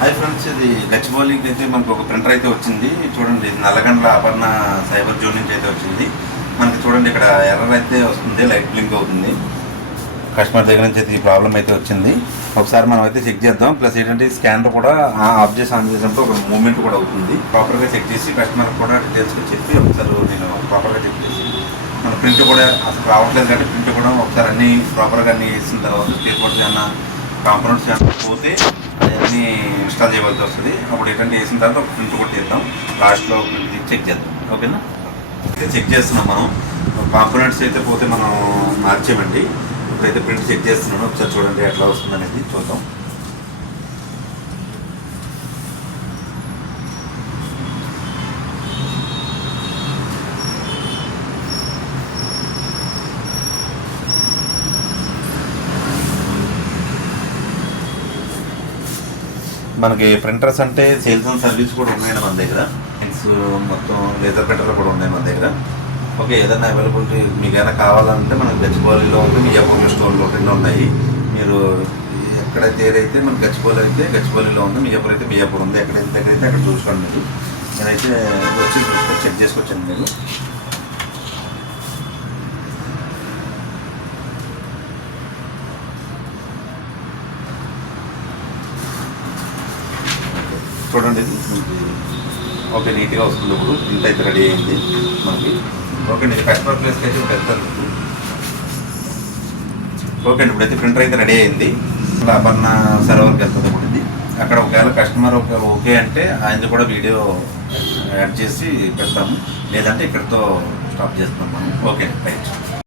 Hi friends, ఇది గచ్చిబౌలికి అయితే మనకు ఒక ప్రింటర్ అయితే వచ్చింది. చూడండి, ఇది నల్లగండ్ల అపర్ణ సైబర్ జోన్ నుంచి అయితే వచ్చింది. మనకి చూడండి ఇక్కడ ఎర్రర్ అయితే వస్తుంది, లైట్ బ్లింక్ అవుతుంది. కస్టమర్ దగ్గర నుంచి అయితే ఈ ప్రాబ్లం అయితే వచ్చింది. ఒకసారి మనం అయితే చెక్ చేద్దాం. ప్లస్ ఏంటంటే స్కానర్ కూడా ఆఫ్ చేసి ఆన్ చేసినప్పుడు ఒక మూమెంట్ కూడా అవుతుంది. ప్రాపర్గా చెక్ చేసి కస్టమర్ కూడా డీటెయిల్స్గా చెప్పి ఒకసారి నేను ప్రాపర్గా చెక్ చేసి మన ప్రింట్ కూడా అసలు రావట్లేదు కాబట్టి ప్రింట్ కూడా ఒకసారి అన్నీ ప్రాపర్గా అన్నీ వేసిన తర్వాత స్పేర్ బోర్డ్స్ ఏమన్నా కాంపోనెంట్స్ ఏమన్నా పోతే అవన్నీ ఇన్స్టాల్ చేయవలసి వస్తుంది. అప్పుడు ఏంటంటే వేసిన తర్వాత ఒక ప్రింట్ కూడా తీద్దాం, లాస్ట్లో ప్రింట్ చెక్ చేద్దాం. ఓకేనా? అయితే చెక్ చేస్తున్నాం మనం. కాంపోనెంట్స్ అయితే పోతే మనం మార్చేమండి. ఇప్పుడైతే ప్రింట్ చెక్ చేస్తున్నాను, ఒకసారి చూడండి ఎట్లా వస్తుంది అనేది చూద్దాం. మనకి ప్రింటర్స్ అంటే సేల్స్ అండ్ సర్వీస్ కూడా ఉన్నాయండి మన దగ్గర. మొత్తం లేజర్ ప్రింటర్లు కూడా ఉన్నాయి మన దగ్గర. ఓకే, ఏదైనా అవైలబిలిటీ మీకు ఏదైనా కావాలంటే మనకి గచ్చిబౌలిలో ఉంది, మియాపూర్ స్టోర్లో రెండు ఉన్నాయి. మీరు ఎక్కడైతే ఏదైతే మనకి గచ్చిబౌలి అయితే గచ్చిబౌలిలో ఉంది, మియాపూర్ అయితే మియాపూర్ ఉంది. ఎక్కడైతే దగ్గరైతే అక్కడ చూసుకోండి. మీరు నేనైతే వచ్చి చెక్ చేసుకొచ్చాను. మీరు చూడండి, ఓకే నీట్గా వస్తుంది. ఇప్పుడు ప్రింట్ అయితే రెడీ అయింది మనకి. ఓకే అండి, కస్టమర్ ప్లేస్కి అయితే వెళ్తారు. ఓకే అండి, ఇప్పుడైతే ప్రింటర్ అయితే రెడీ అయింది. అపర్ణ సర్వర్కి వెళ్తుంది. ఇప్పుడు ఇది అక్కడ ఒకవేళ కస్టమర్ ఓకే అంటే ఆయన కూడా వీడియో యాడ్ చేసి పెడతాము, లేదంటే ఇక్కడితో స్టాప్ చేస్తాం మనం. Okay, right.